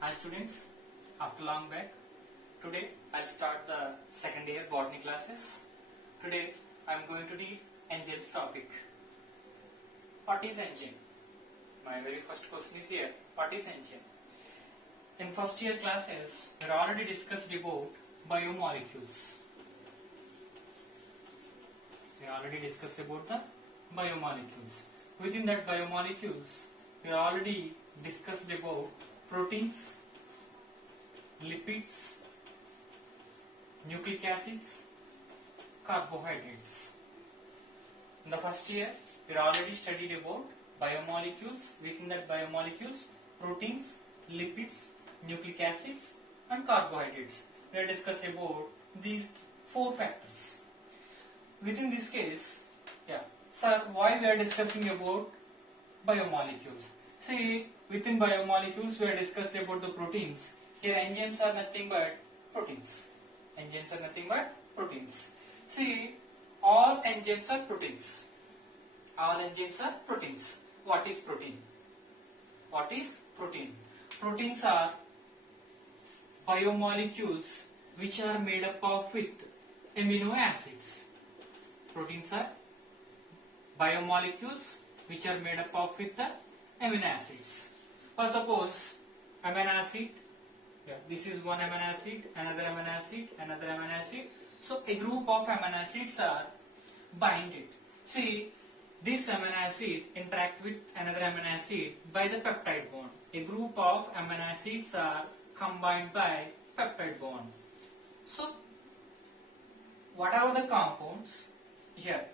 Hi students, after long back, today I'll start the second year botany classes. Today I'm going to read enzymes topic. What is enzyme? My very first question is here, what is enzyme? In first year classes, we already discussed about biomolecules. We already discussed about the biomolecules. Within that biomolecules, we already discussed about proteins, lipids, nucleic acids, carbohydrates. In the first year, we already studied about biomolecules. Within that biomolecules, proteins, lipids, nucleic acids and carbohydrates. We have discussed about these four factors. Within this case, sir, why we are discussing about biomolecules? See, within biomolecules, we have discussed about the proteins. Here, enzymes are nothing but proteins. Enzymes are nothing but proteins. See, all enzymes are proteins. All enzymes are proteins. What is protein? What is protein? Proteins are biomolecules which are made up of with amino acids. Proteins are biomolecules which are made up of with the amino acids. For suppose amino acid, this is one amino acid, another amino acid, another amino acid. So a group of amino acids are binded. See, this amino acid interact with another amino acid by the peptide bond. A group of amino acids are combined by peptide bond. So what are the compounds? Here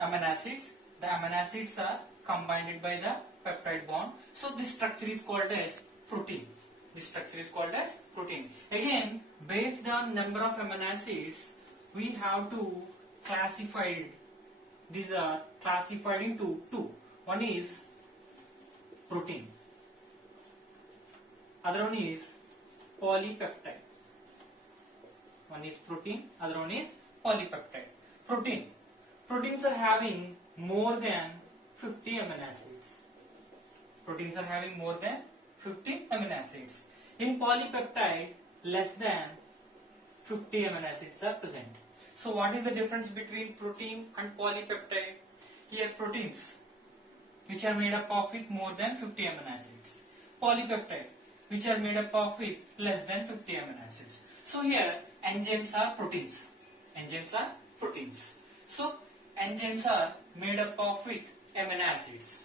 amino acids. The amino acids are combined by the peptide bond. So this structure is called as protein. This structure is called as protein. Again, based on number of amino acids, we have to classify it. These are classified into two. One is protein. Other one is polypeptide. One is protein, other one is polypeptide. Proteins are having more than 50 amino acids. Proteins are having more than 50 amino acids. In polypeptide, less than 50 amino acids are present. So what is the difference between protein and polypeptide? Here proteins, which are made up of with more than 50 amino acids. Polypeptide, which are made up of with less than 50 amino acids. So here enzymes are proteins. Enzymes are proteins. So enzymes are made up of with amino acids,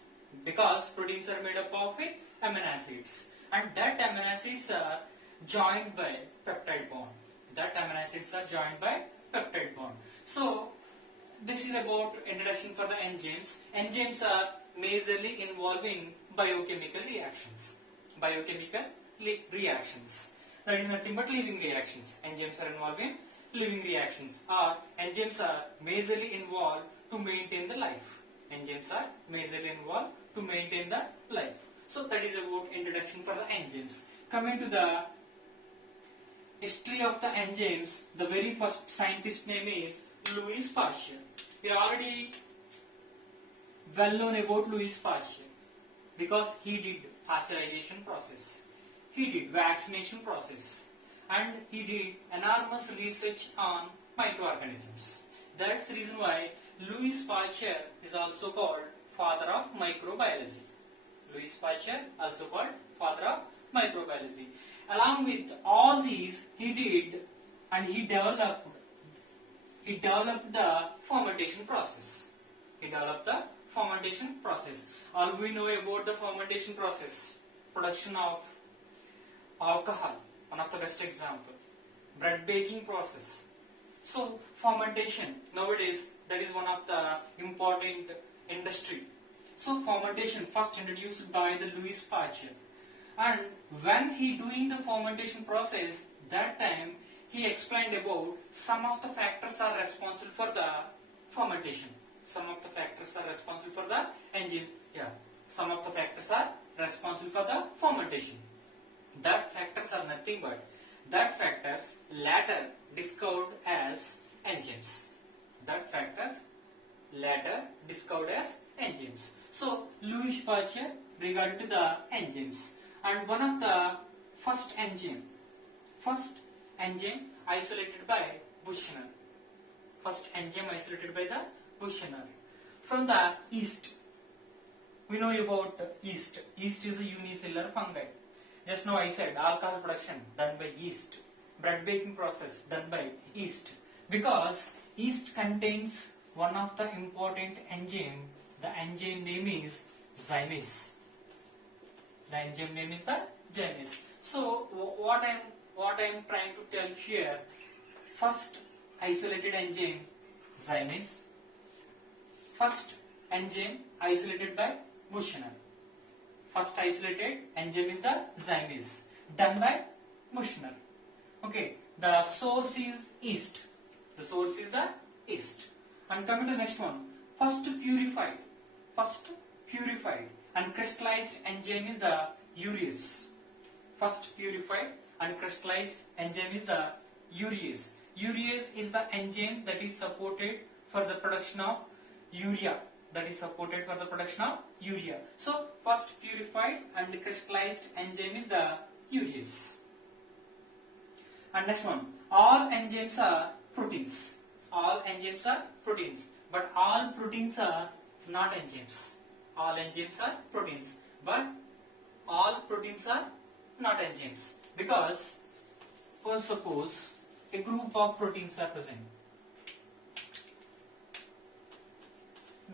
because proteins are made up of with amino acids, and that amino acids are joined by peptide bond. That amino acids are joined by peptide bond. So this is about introduction for the enzymes. Enzymes are majorly involving biochemical reactions. Biochemical reactions. That is nothing but living reactions. Enzymes are involving living reactions, or enzymes are majorly involved to maintain the life. Enzymes are majorly involved to maintain the life. So that is about introduction for the enzymes. Coming to the history of the enzymes, the very first scientist name is Louis Pasteur. We are already well known about Louis Pasteur because he did pasteurization process, he did vaccination process, and he did enormous research on microorganisms. That's the reason why Louis Pasteur is also called father of microbiology. Louis Pasteur also called father of microbiology. Along with all these, he developed the fermentation process. He developed the fermentation process. All we know about the fermentation process, production of alcohol, one of the best example, bread baking process. So fermentation nowadays, that is one of the important industry. So fermentation first introduced by the Louis Pasteur, and when he doing the fermentation process, that time he explained about some of the factors are responsible for the fermentation. Some of the factors are responsible for the enzyme. Some of the factors are responsible for the fermentation. That factors are nothing but that factors later discovered as enzymes. That factors later discovered as enzymes. So Louis Pasteur regarding to the enzymes, and one of the first enzyme isolated by Buchner. First enzyme isolated by the Buchner. From the yeast, we know about yeast. Yeast is a unicellular fungi. Just now I said alcohol production done by yeast, bread baking process done by yeast. Because yeast contains one of the important enzyme. The enzyme name is zymase. The enzyme name is the zymase. So what I am trying to tell here, first isolated enzyme zymase, first enzyme isolated by Buchner. First isolated enzyme is the zymase done by Buchner. Okay, the source is yeast. The source is the yeast. And coming to the next one, first purified and crystallized enzyme is the urease. First purified and crystallized enzyme is the urease. Urease is the enzyme that is supported for the production of urea. So first purified and crystallized enzyme is the urease. And next one, all enzymes are proteins. All enzymes are proteins, but all proteins are not enzymes. All enzymes are proteins, but all proteins are not enzymes. Because, first suppose a group of proteins are present.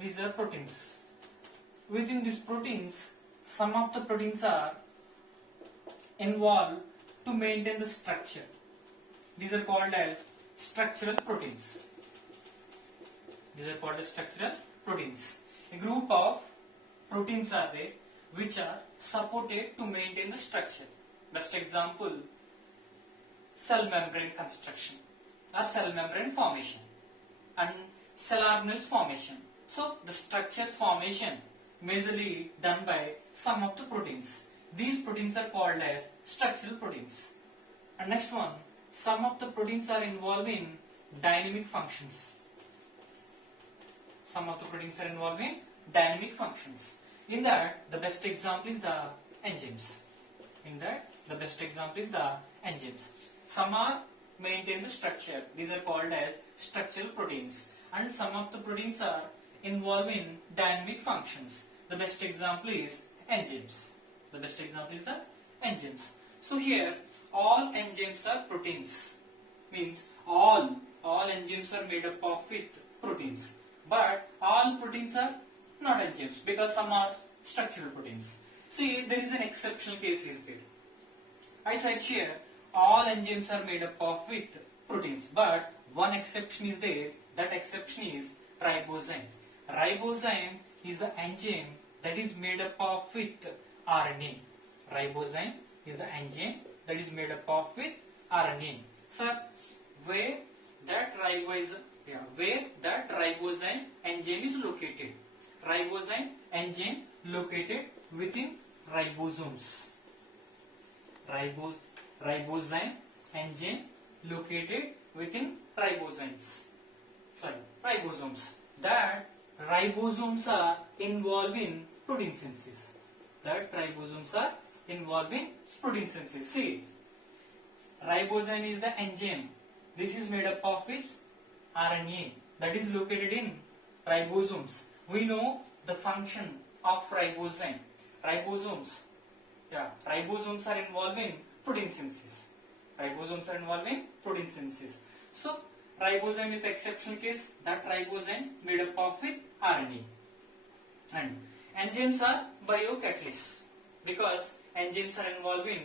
These are proteins. Within these proteins, some of the proteins are involved to maintain the structure. These are called as structural proteins. A group of proteins are there which are supported to maintain the structure. Best example, cell membrane construction or cell membrane formation and cell organelles formation. So the structures formation majorly done by some of the proteins. These proteins are called as structural proteins. And next one, some of the proteins are involved in dynamic functions. In that, the best example is the enzymes. Some are maintain the structure. These are called as structural proteins. And some of the proteins are involved in dynamic functions. The best example is enzymes. So here, all enzymes are proteins. Means all enzymes are made up of with proteins. But all proteins are not enzymes because some are structural proteins. See, there is an exceptional case is there. I said here, all enzymes are made up of with proteins, but one exception is there. That exception is ribozyme. Ribozyme is the enzyme that is made up of with RNA. Ribozyme is the enzyme that is made up of with RNA. So, where that ribozyme enzyme is located. Ribozyme enzyme located within ribosomes. Ribozyme enzyme located within ribosomes. That ribosomes are involved in protein synthesis. See, ribozyme is the enzyme. This is made up of with RNA that is located in ribosomes. We know the function of ribozyme. Ribosomes are involved in protein synthesis. So, ribozyme is the exceptional case. That ribozyme made up of with RNA. And enzymes are biocatalysts because enzymes are involved in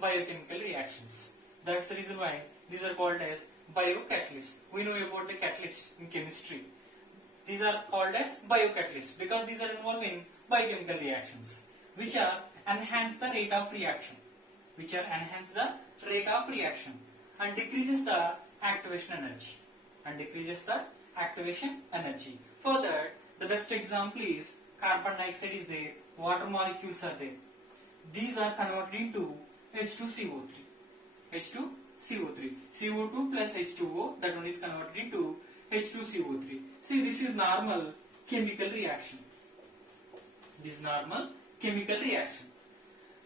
biochemical reactions. That's the reason why these are called as biocatalysts. We know about the catalysts in chemistry. These are called as biocatalysts because these are involved in biochemical reactions which are enhance the rate of reaction. And decreases the activation energy. Further, the best example is carbon dioxide is there, water molecules are there. These are converted into H2CO3. CO2 plus H2O, that one is converted into H2CO3. See, this is normal chemical reaction.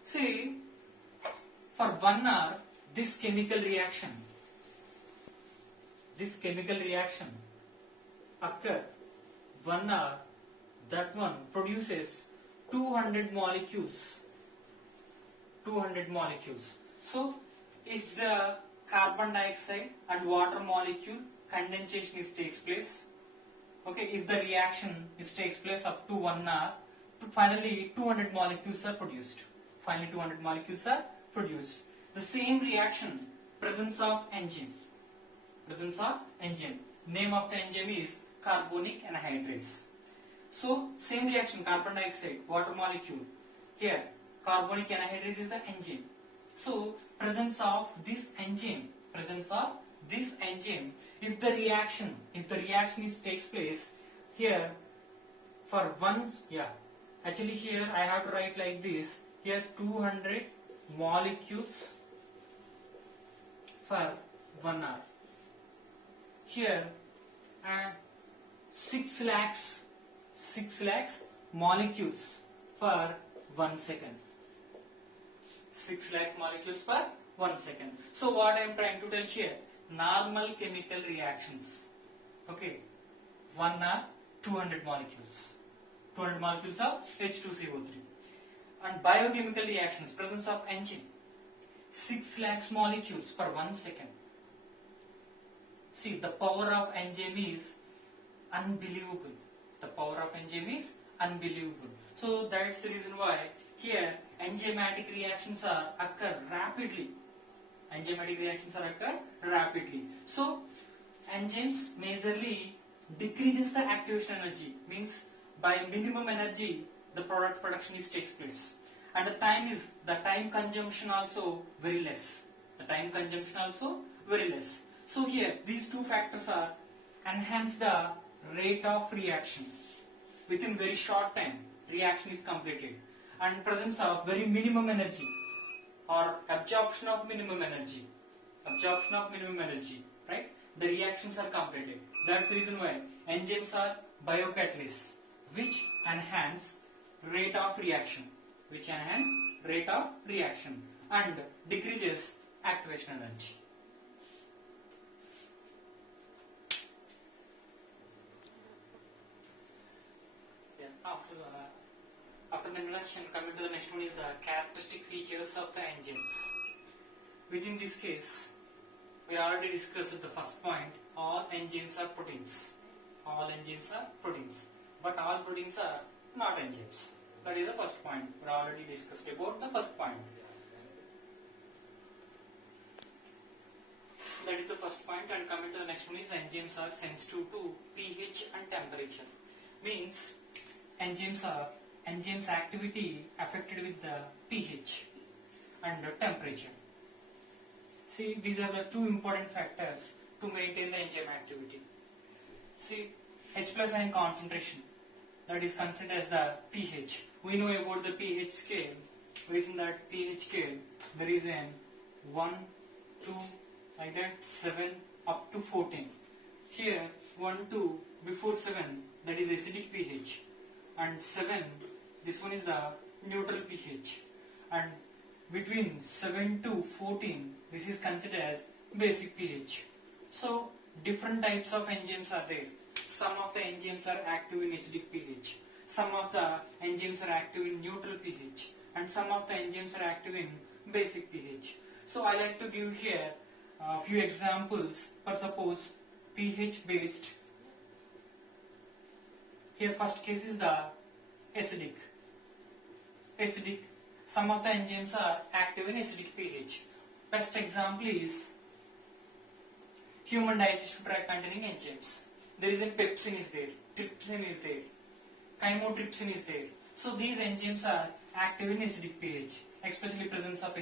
See, For 1 hour, this chemical reaction occur 1 hour, that one produces 200 molecules. So if the carbon dioxide and water molecule condensation takes place, okay, if the reaction takes place up to 1 hour, finally 200 molecules are produced. The same reaction, presence of enzyme. Name of the enzyme is carbonic anhydrase. So same reaction, carbon dioxide, water molecule. Here carbonic anhydrase is the enzyme. So presence of this enzyme, if the reaction takes place here for once, actually here I have to write like this, here 200 molecules for 1 hour. Here 6 lakhs molecules for 1 second. 6 lakh molecules per 1 second. So what I am trying to tell here, normal chemical reactions. Okay, 1 hour, 200 molecules. 200 molecules of H2CO3. And biochemical reactions, presence of enzyme, 6 lakhs molecules per 1 second. See, the power of enzyme is unbelievable. So that's the reason why here enzymatic reactions occur rapidly. So enzymes majorly decreases the activation energy, means by minimum energy the product production takes place, and the time consumption also very less. So here these two factors are enhance the rate of reaction. Within very short time reaction is completed, and presence of very minimum energy or absorption of minimum energy, right? The reactions are completed. That's the reason why enzymes are biocatalysts, which enhance rate of reaction, and decreases activation energy. After the introduction, coming to the next one is the characteristic features of the enzymes. Within this case, we already discussed the first point, all enzymes are proteins. But all proteins are not enzymes. That is the first point. We already discussed about the first point. That is the first point, and coming to the next one is enzymes are sensitive to pH and temperature. Means enzymes activity affected with the pH and the temperature. See, these are the two important factors to maintain the enzyme activity. See, H plus ion concentration, that is considered as the pH. We know about the pH scale. Within that pH scale, there is an 1, 2, like that, 7 up to 14. Here 1, 2, before 7, that is acidic pH, and 7, this one is the neutral pH, and between 7 to 14, this is considered as basic pH. So different types of enzymes are there. Some of the enzymes are active in acidic pH, some of the enzymes are active in neutral pH, and some of the enzymes are active in basic pH. So I like to give here a few examples. For suppose pH based. Here first case is the acidic. Some of the enzymes are active in acidic pH. Best example is human digestive tract containing enzymes. There is a pepsin is there, trypsin is there, chymotrypsin is there. So these enzymes are active in acidic pH, especially presence of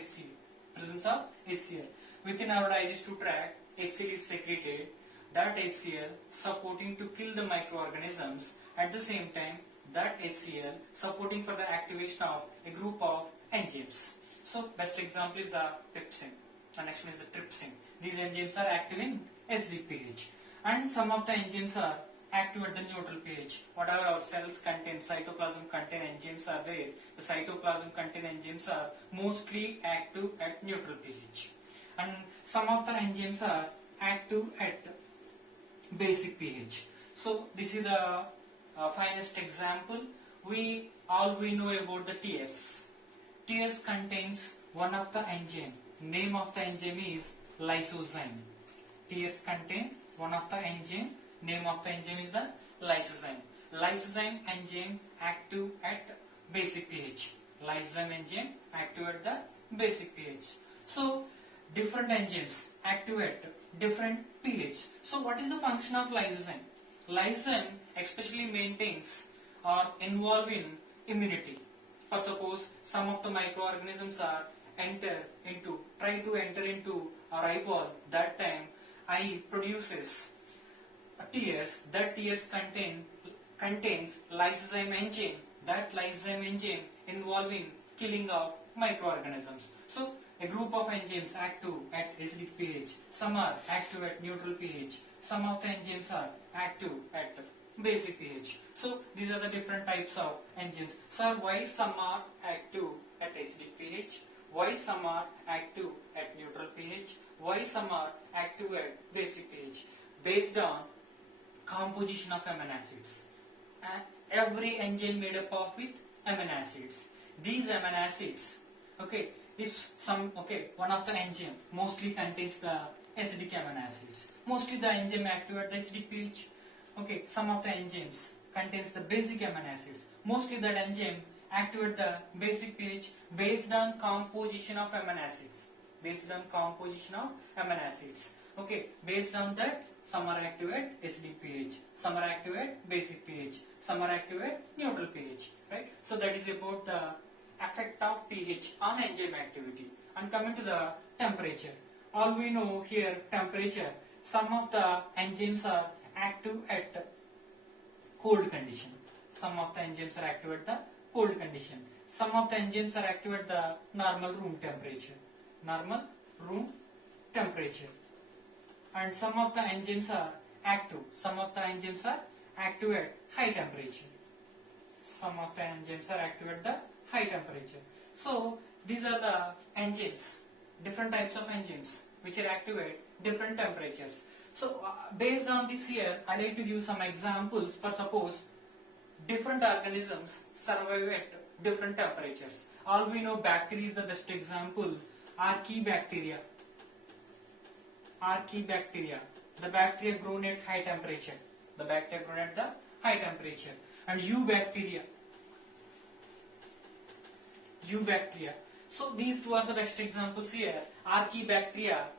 HCl. Within our digestive tract, HCl is secreted. That HCl supporting to kill the microorganisms. At the same time, that HCl supporting for the activation of a group of enzymes. So best example is the pepsin, and next one is the trypsin. These enzymes are active in acidic pH, and some of the enzymes are active at the neutral pH. Whatever our cells contain, cytoplasm contain enzymes are there. The cytoplasm contain enzymes are mostly active at neutral pH. And some of the enzymes are active at basic pH. So this is the finest example. All we know about the TS. TS contains one of the enzyme. Name of the enzyme is lysozyme. TS contain one of the enzyme. Name of the enzyme is the lysozyme. Lysozyme enzyme active at basic pH. Lysozyme enzyme active at the basic pH. So different enzymes active at different pH. So what is the function of lysozyme? Lysozyme especially maintains or involved in immunity. For suppose some of the microorganisms are try to enter into our eyeball, that time eye produces tears. That tears contains lysozyme enzyme. That lysozyme enzyme involving killing of microorganisms. So a group of enzymes active at acidic pH. Some are active at neutral pH. Some of the enzymes are active at basic pH. So these are the different types of enzymes. Sir, why some are active at acidic pH? Why some are active at neutral pH? Why some are active at basic pH? Based on composition of amino acids. Every enzyme made up of with amino acids. These amino acids, one of the enzyme mostly contains the acidic amino acids. Mostly the enzyme active at the acidic pH. Some of the enzymes contains the basic amino acids. Mostly that enzyme active at the basic pH based on composition of amino acids. Based on composition of amino acids. Based on that, some are active at acidic pH, some are active at basic pH, some are active at neutral pH. Right? So that is about the effect of pH on enzyme activity. And coming to the temperature. All we know here, temperature, some of the enzymes are active at cold condition. Some of the enzymes are active at the cold condition. Some of the enzymes are active at the normal room temperature. Normal room temperature. And some of the enzymes are active. Some of the enzymes are active at high temperature. Some of the enzymes are active at the high temperature. So these are the enzymes, different types of enzymes which are active at different temperatures. So based on this here, I like to give some examples. For suppose different organisms survive at different temperatures. All we know, bacteria is the best example. Archaebacteria. Archaebacteria. The bacteria grown at high temperature. The bacteria grown at the high temperature. And Eubacteria. Eubacteria. So these two are the best examples here. Archaebacteria.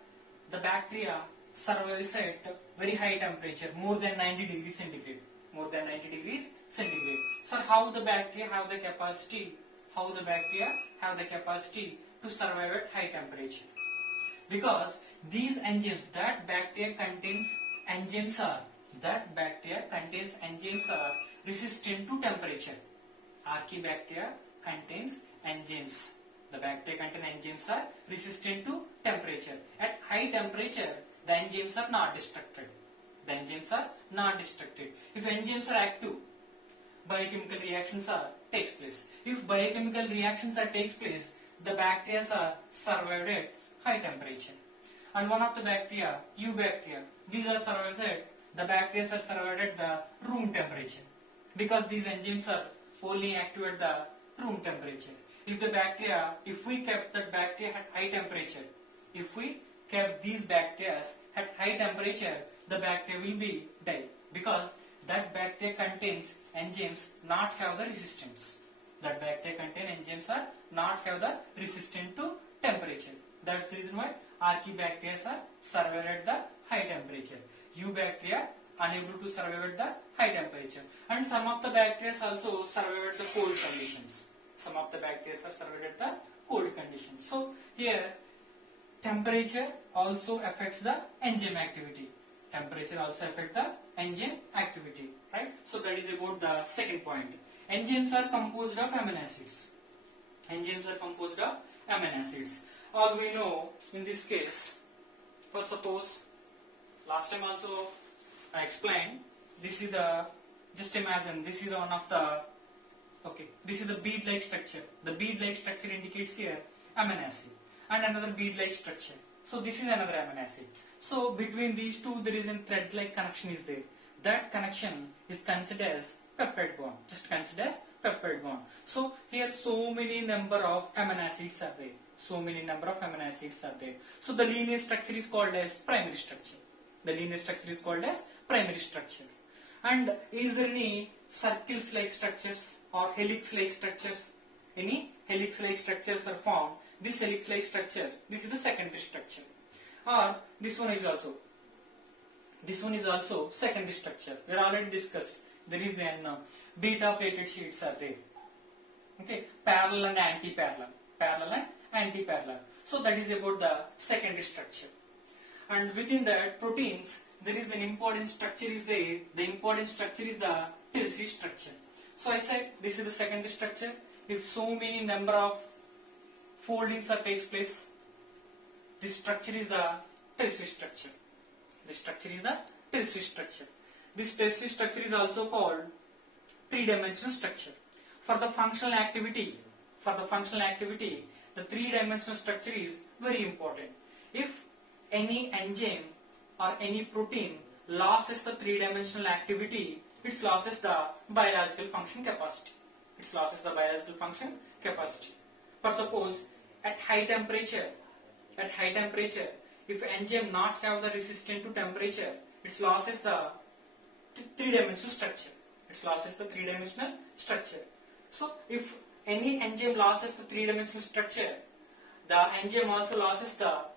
The bacteria survives at very high temperature, more than 90 degrees centigrade. More than 90 degrees centigrade. So how the bacteria have the capacity? How the bacteria have the capacity to survive at high temperature? Because these enzymes, that bacteria contains enzymes are resistant to temperature. Archaebacteria contains enzymes. The bacteria contain enzymes are resistant to temperature. At high temperature, the enzymes are not destructed. The enzymes are not destructed. If enzymes are active, biochemical reactions takes place. If biochemical reactions takes place, the bacteria are survived at high temperature. And one of the bacteria, Eubacteria, these are survived at, the bacteria are survived at the room temperature. Because these enzymes are only active at the room temperature. If we kept that bacteria at high temperature, if we kept these bacteria at high temperature, the bacteria will be die. Because that bacteria contains enzymes not have the resistance. That bacteria contain enzymes are not have the resistant to temperature. That's the reason why Archaebacteria are survive at the high temperature. Eubacteria unable to survive at the high temperature. And some of the bacteria also survive at the cold conditions. Some of the bacteria are survived at the cold conditions. So here temperature also affects the enzyme activity. Temperature also affects the enzyme activity. Right? So that is about the second point. Enzymes are composed of amino acids. Enzymes are composed of amino acids. All we know in this case, for suppose, last time also I explained, this is the, just imagine, this is the one of the, okay, this is the bead-like structure. The bead-like structure indicates here amino acid, and another bead-like structure. So this is another amino acid. So between these two there is a thread-like connection is there. That connection is considered as peptide bond. Just considered as peptide bond. So here so many number of amino acids are there. So many number of amino acids are there. So the linear structure is called as primary structure. The linear structure is called as primary structure. And is there any circles-like structures or helix-like structures? Any helix-like structures are formed. This helix-like structure, this is the secondary structure. Or this one is also secondary structure. We already discussed. There is an beta plated sheets are there. Okay, parallel and anti-parallel. Parallel and anti-parallel. So that is about the secondary structure. And within that proteins, there is an important structure is there. The important structure is the tertiary structure. So I said this is the secondary structure. If so many number of foldings are takes place, this structure is the tertiary structure. This structure is the tertiary structure. This tertiary structure is also called three-dimensional structure. For the functional activity, the three-dimensional structure is very important. If any enzyme or any protein loses the three-dimensional activity, it loses the biological function capacity. It loses the biological function capacity. For suppose at high temperature, if enzyme not have the resistance to temperature, it loses the three-dimensional structure. It loses the three-dimensional structure. So if any enzyme loses the three-dimensional structure, the enzyme also loses the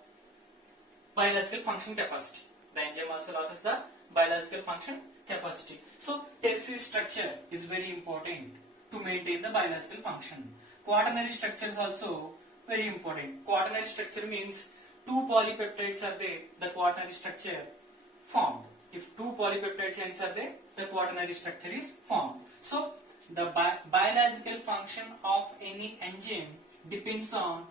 biological function capacity. The enzyme also loses the biological function capacity. So tertiary structure is very important to maintain the biological function. Quaternary structure is also very important. Quaternary structure means two polypeptides are there, the quaternary structure formed. If two polypeptide chains are there, the quaternary structure is formed. So the biological function of any enzyme depends on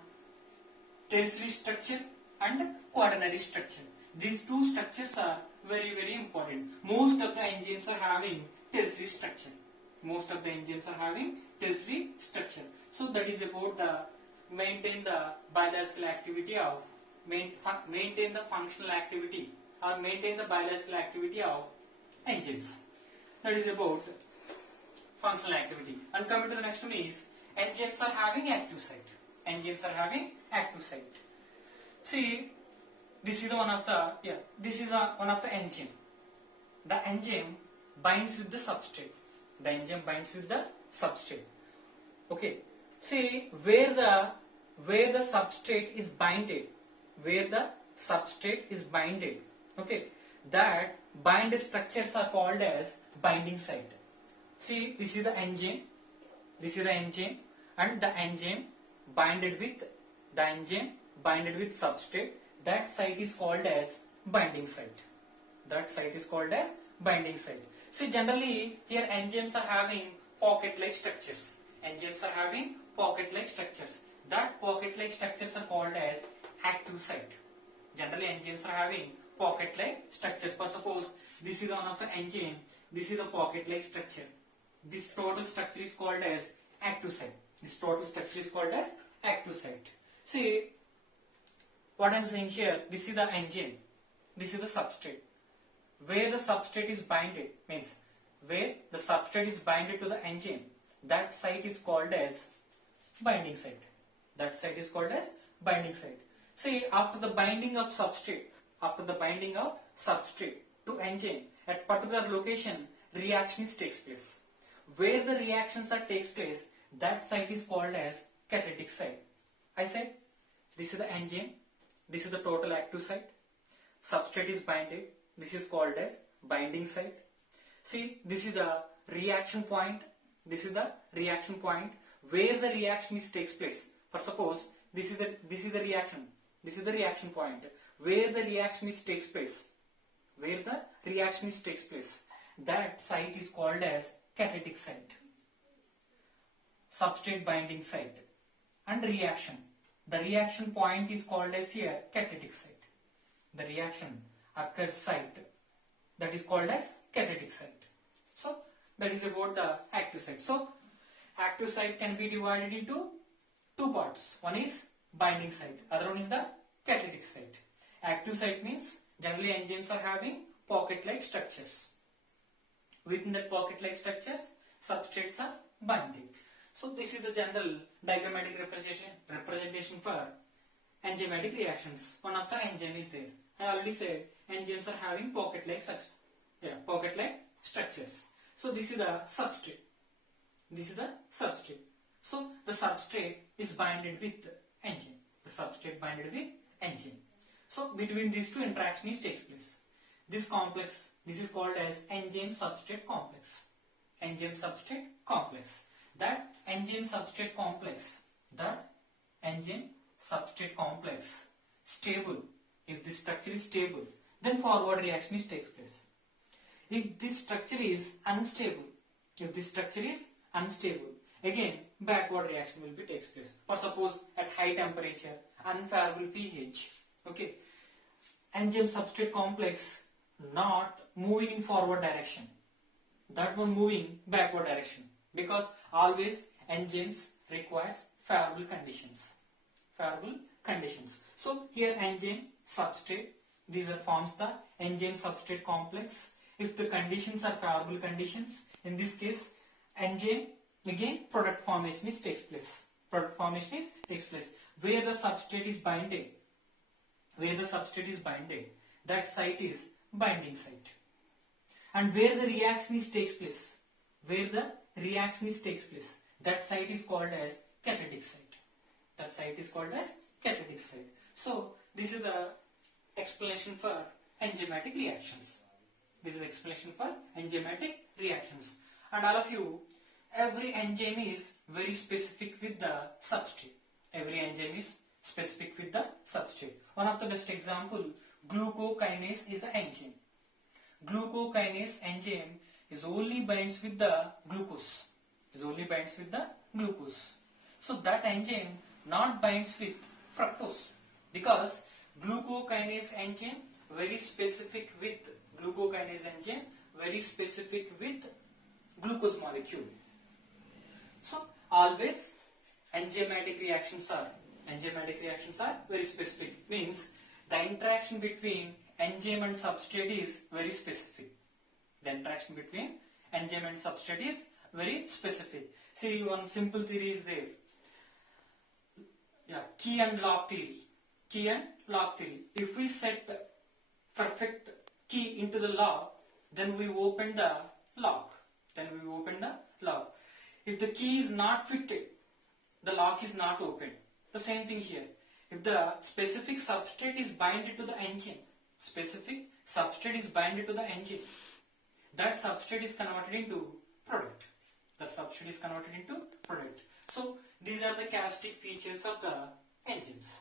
tertiary structure and quaternary structure. These two structures are very, very important. Most of the enzymes are having tertiary structure. So that is about the maintain the biological activity of maintain the functional activity or maintain the biological activity of enzymes. That is about functional activity. And coming to the next one is enzymes are having active site. See, this is one of the enzyme. The enzyme binds with the substrate. Okay. See, where the substrate is binded, okay, that bind structures are called as binding site. See, this is the enzyme, and the enzyme binded with substrate. That site is called as binding site. See, generally here enzymes are having pocket-like structures. That pocket-like structures are called as active site. Generally enzymes are having pocket-like structures. For suppose this is one of the enzyme, this is the pocket-like structure. This total structure is called as active site. See, what I am saying here, this is the enzyme, this is the substrate. Where the substrate is binded means where the substrate is binded to the enzyme, that site is called as binding site. See, after the binding of substrate to enzyme at particular location, reactions takes place. Where the reactions takes place, that site is called as catalytic site. I said this is the enzyme, this is the total active site. Substrate is binded, this is called as binding site. See, this is the reaction point. Where the reaction takes place. For suppose this is the reaction point. Where the reaction takes place, that site is called as catalytic site. Substrate binding site and reaction. The reaction point is called as here catalytic site. The reaction occurs site, that is called as catalytic site. So that is about the active site. So active site can be divided into two parts. One is binding site, other one is the catalytic site. Active site means generally enzymes are having pocket-like structures. Within that pocket-like structures, substrates are binding. So this is the general diagrammatic representation for enzymatic reactions. One of the enzyme is there. I already said enzymes are having pocket-like structures. So this is the substrate. This is the substrate. So the substrate is binded with enzyme. The substrate binded with enzyme. So between these two interactions takes place. This complex, this is called as enzyme substrate complex. Enzyme substrate complex. That enzyme substrate complex, stable. If this structure is stable, then forward reaction takes place. If this structure is unstable, again backward reaction will takes place. For suppose at high temperature, unfavorable pH, okay, enzyme substrate complex not moving in forward direction, that one moving backward direction, because always enzymes requires favorable conditions. So here enzyme substrate, these are forms the enzyme substrate complex. If the conditions are favorable conditions, in this case enzyme, again product formation takes place. Where the substrate is binded, that site is binding site. And where the reaction takes place, that site is called as catalytic site. So this is the explanation for enzymatic reactions. And all of you, every enzyme is very specific with the substrate. One of the best example, glucokinase is the enzyme. Glucokinase enzyme is only binds with the glucose. So that enzyme not binds with fructose, because glucokinase enzyme very specific with glucose molecule. So always enzymatic reactions are very specific, means the interaction between enzyme and substrate is very specific. See, one simple theory is there. Key and lock theory. If we set the perfect key into the lock, then we open the lock. If the key is not fitted, the lock is not open. The same thing here. If the specific substrate is binded to the enzyme, that substrate is converted into product. So these are the characteristic features of the enzymes.